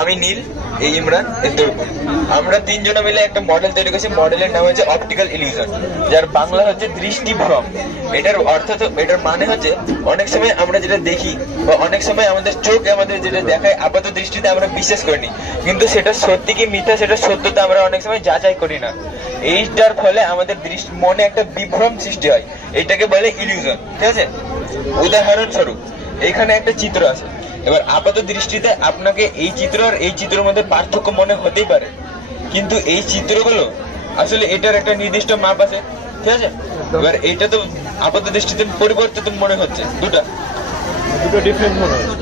আমি নীল, এই ইমরান, এই তরুণ। আমরা তিনজনে মিলে একটা মডেল তৈরি করেছি। মডেলের নাম হচ্ছে অপটিক্যাল ইলিউশন, যার বাংলা হচ্ছে দৃষ্টিভ্রম। এটার অর্থ, এটার মানে হচ্ছে অনেক সময় আমরা যেটা দেখি বা অনেক সময় আমাদের চোখ আমাদের যেটা দেখায় আপাত দৃষ্টিতে আমরা বিশ্বাস করিনি, কিন্তু সেটা সত্যি কি মিথ্যা সেটা সত্যতা আমরা অনেক সময় যাচাই করি না। এইটার ফলে আমাদের মনে একটা বিভ্রম সৃষ্টি হয়, এটাকে বলে ইলিউশন। ঠিক আছে, উদাহরণস্বরূপ এখানে একটা চিত্র আছে। এবার আপাত দৃষ্টিতে আপনাকে এই চিত্র আর এই চিত্রের মধ্যে পার্থক্য মনে হতেই পারে, কিন্তু এই চিত্রগুলো আসলে এটার একটা নির্দিষ্ট মাপ আছে। ঠিক আছে, এবার এটা তো আপাত দৃষ্টিতে পরিবর্তিত মনে হচ্ছে, দুটো ডিফারেন্ট মনে হচ্ছে,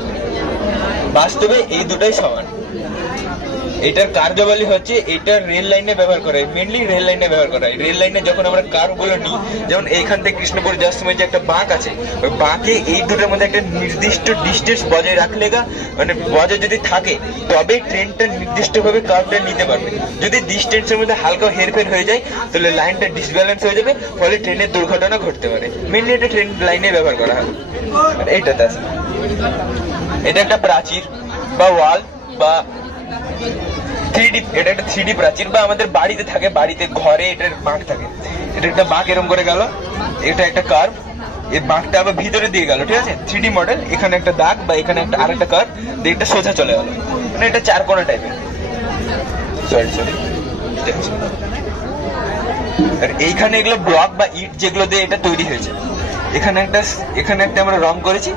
বাস্তবে এই দুটাই সমান। এটার কার্যাবলী হচ্ছে এটা রেল লাইনে ব্যবহার করা হয়, মেনলি রেল লাইনে ব্যবহার করা হয়। রেল লাইনে যখন আমরা কার্ভ গুলো নিই, যেমন এইখান থেকে কৃষ্ণপুর যাওয়ার সময় যে একটা বাঁক আছে, ওই বাঁকে এই দুটোর মধ্যে একটা নির্দিষ্ট ডিস্টেন্স বজায় রাখলে মানে বজায় যদি থাকে তবে ট্রেনটা নির্দিষ্ট ভাবে কার্ভটা নিতে পারবে। যদি ডিস্টেন্সের মধ্যে হালকা হেরফের হয়ে যায় তাহলে লাইনটা ডিসব্যালেন্স হয়ে যাবে, ফলে ট্রেনের দুর্ঘটনা ঘটতে পারে। মেনলি এটা ট্রেন লাইনে ব্যবহার করা হয়। এইটাতে আছে, এটা একটা প্রাচীর বা ওয়াল বা 3D, এটা একটা 3D প্রাচীর, বা আমাদের বাড়িতে থাকে, বাড়িতে ঘরে এটার বাঁক থাকে। এটা একটা বাঁক এরকম করে গেল, এটা একটা কার্ভ, এই বাঁকটা আবার ভিতরে দিয়ে গেল। ঠিক আছে, 3D মডেল, এখানে একটা দাগ বা এখানে একটা আরেকটা কার্ভ, এটা সোজা চলে গেল, মানে এটা চারকোনা টাইপের। সরি, আর এইখানে এগুলো ব্লক বা ইট যেগুলো দিয়ে এটা তৈরি হয়েছে। এখানে একটা আমরা রং করেছি,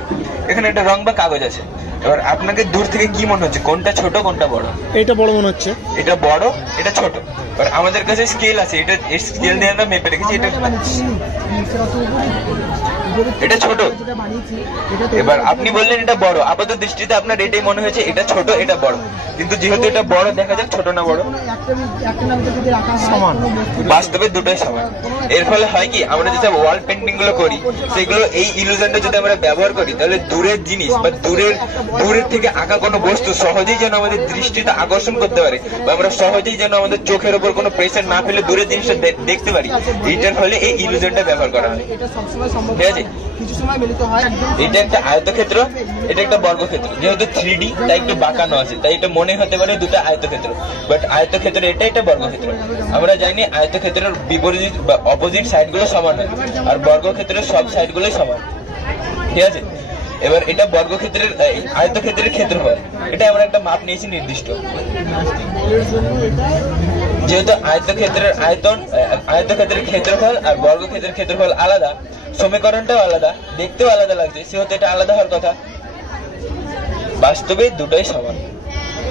এখানে একটা রং বা কাগজ আছে। এবার আপনাকে দূর থেকে কি মনে হচ্ছে, কোনটা ছোট কোনটা বড়? এটা বড় মনে হচ্ছে। এটা বড়, এটা ছোট। এবার আমাদের কাছে স্কেল আছে, এটা স্কেল দিয়ে আমরা মেপে রেখেছি। এটা ছোট। এবার আপনি বললেন এটা বড়, আপাত দৃষ্টিতে আপনার এটাই মনে হয়েছে এটা ছোট এটা বড়, কিন্তু যেহেতু এটা বড়, দেখা যাক ছোট না বড়, সমান। বাস্তবে দুটোই সমান। এর ফলে হয় কি, আমরা যেসব ওয়াল পেন্টিং গুলো করি সেগুলো এই ইলুশনটা যদি আমরা ব্যবহার করি, তাহলে দূরের জিনিস বা দূরের থেকে আঁকা কোনো বস্তু সহজেই যেন আমাদের দৃষ্টিতে আকর্ষণ করতে পারে, বা আমরা সহজেই যেন আমাদের চোখের উপর কোনো প্রেসার না ফেলে দূরের জিনিসটা দেখতে পারি। এইটার ফলে এই ইলুশনটা ব্যবহার করা হয়। ঠিক আছে, এটা একটা আয়তক্ষেত্র, এটা একটা বর্গক্ষেত্র। যেহেতু 3D তাই একটু বাঁকানো আছে, তাই এটা মনে হতে পারে দুটো আয়তক্ষেত্র, বাট আয়তক্ষেত্র এটা বর্গক্ষেত্র। আমরা জানি আয়তক্ষেত্রের বিপরীত বা অপোজিট সাইড গুলো সমান হয়, আর বর্গক্ষেত্রের সব সাইড গুলোই সমান। ঠিক আছে, এবার এটা বর্গক্ষেত্রের আয়তক্ষেত্রের ক্ষেত্রফল, এটা আমরা একটা মাপ নিয়েছি নির্দিষ্ট। যেহেতু আয়তক্ষেত্রের ক্ষেত্রফল আর বর্গক্ষেত্রের ক্ষেত্রফল আলাদা, সমীকরণটাও আলাদা, দেখতেও আলাদা লাগছে, সেহেতু এটা আলাদা হওয়ার কথা। বাস্তবে দুটোই সমান।